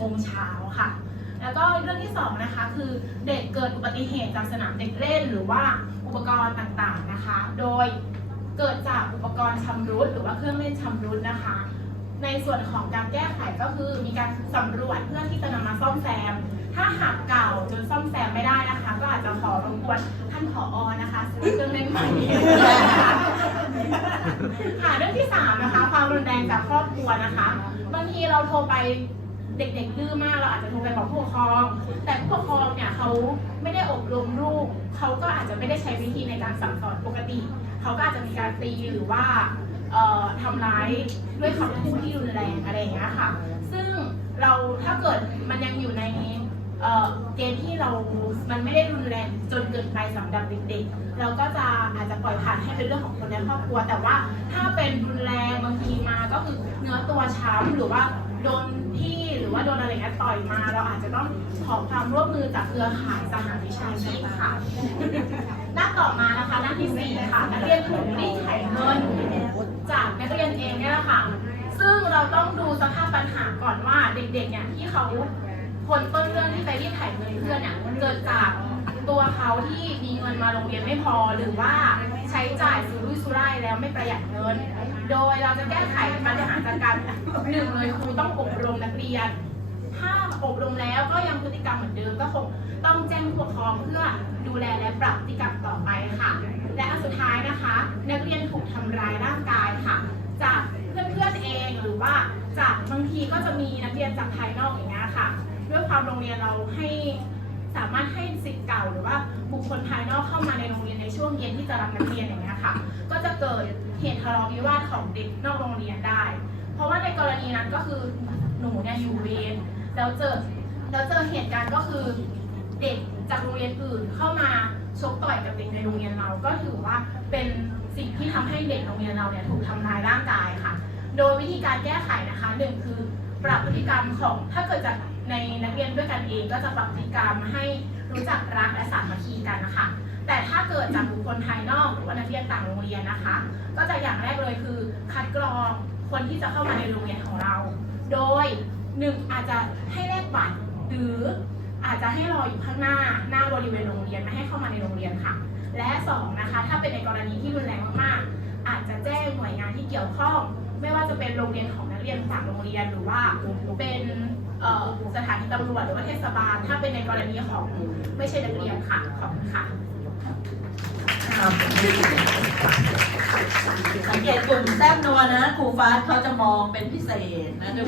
โมงเช้าค่ะ แล้วก็เรื่องที่สองนะคะคือเด็กเกิดอุบัติเหตุจากสนามเด็กเล่น หรือว่าอุปกรณ์ต่างๆนะคะ โดยเกิดจากอุปกรณ์ชำรุดหรือว่าเครื่องเล่นชำรุดนะคะ ในส่วนของการแก้ไขก็คือมีการสำรวจเพื่อที่จะนำมาซ่อมแซม ถ้าหากเก่าจนซ่อมแซมไม่ได้นะคะ ก็อาจจะขอรบกวนท่านผออนะคะซื้อเครื่องเล่นใหม่ค่ะเรื่องที่สามนะคะความรุนแรงจากครอบครัวนะคะบางทีเราโทรไป เด็กๆดื้อมากเราอาจจะโทรไปบอกผู้ปกครอง แต่ผู้ปกครองเนี่ยเขาไม่ได้อบรมลูกเขาก็อาจจะไม่ได้ใช้วิธีในการสั่งสอนปกติ เขาก็อาจจะมีการตีหรือว่าทำร้ายด้วยคำพูดที่รุนแรงอะไรอย่างเงี้ยค่ะ ซึ่งเราถ้าเกิดมันยังอยู่ในเกณฑ์ที่เรา มันไม่ได้รุนแรงจนเกินไปสำหรับเด็กๆ เราก็จะอาจจะปล่อยผ่านให้เป็นเรื่องของคนในครอบครัว แต่ว่าถ้าเป็นรุนแรงบางทีมาก็คือเนื้อตัวช้ำหรือว่า โดนพี่หรือว่าโดนอะไรเงี้ยต่อยมา เราอาจจะต้องขอความร่วมมือจากเครือข่ายสหวิชาชีพค่ะหน้าต่อมานะคะหน้าที่สี่ค่ะนักเรียนถูกรีดไถเงินจากนักเรียนเองเนี่ยแหละค่ะ ซึ่งเราต้องดูสภาพปัญหาก่อนว่าเด็กๆเนี่ยที่เขาคนต้นเรื่องที่ไปรีดไถเงินเพื่อนเนี่ยเกิดจากตัวเขาที่มีเงินมาโรงเรียนไม่พอหรือว่า ใช้จ่ายสุรุ่ยสุร่ายแล้วไม่ประหยัดเงิน โดยเราจะแก้ไขปัญหาจากการหนึ่งเลยครูต้องอบรมนักเรียน ถ้าอบรมแล้วก็ยังพฤติกรรมเหมือนเดิมก็คงต้องแจ้งผู้ปกครองเพื่อดูแลและปรับพฤติกรรมต่อไปค่ะ และอันสุดท้ายนะคะ นักเรียนถูกทำร้ายร่างกายค่ะ จากเพื่อนๆเองหรือว่าจากบางทีก็จะมีนักเรียนจากภายนอกอย่างเงี้ยค่ะ ด้วยความโรงเรียนเราให้ สามารถให้สิทธิ์เก่าหรือว่าบุคคลภายนอกเข้ามาในโรงเรียนในช่วงเย็นที่จะรับนักเรียนอย่างเงี้ยค่ะ ก็จะเกิดเหตุทะเลาะวิวาทของเด็กนอกโรงเรียนได้ เพราะว่าในกรณีนั้นก็คือหนูเนี่ยอยู่เวรแล้วเจอแล้วเจอเหตุการณ์ก็คือเด็กจากโรงเรียนอื่นเข้ามาชกต่อยกับเด็กในโรงเรียนเรา ก็ถือว่าเป็นสิ่งที่ทำให้เด็กโรงเรียนเราเนี่ยถูกทำร้ายร่างกายค่ะ โดยวิธีการแก้ไขนะคะหนึ่งคือ ปรับพฤติกรรมของถ้าเกิดจากในนักเรียนด้วยกันเองก็จะปรับพฤติกรรมให้รู้จักรักและสามัคคีกันนะคะ แต่ถ้าเกิดจากบุคคลภายนอกหรือว่านักเรียนต่างโรงเรียนนะคะ ก็จะอย่างแรกเลยคือ คัดกรองคนที่จะเข้ามาในโรงเรียนของเรา โดยหนึ่งอาจจะให้แลกบัตรหรืออาจจะให้รออยู่ข้างหน้าหน้าบริเวณโรงเรียนไม่ให้เข้ามาในโรงเรียนค่ะ และสองนะคะถ้า เป็นโรงเรียนของนักเรียนต่างโรงเรียนหรือว่าเป็นเอ่อสถานีตำรวจหรือว่าเทศบาล ถ้าเป็นในกรณีของไม่ใช่นักเรียนค่ะขอบคุณค่ะสังเกตกลุ่มแซบนัวนะครูฟ้าเขาจะมองเป็นพิเศษนะดู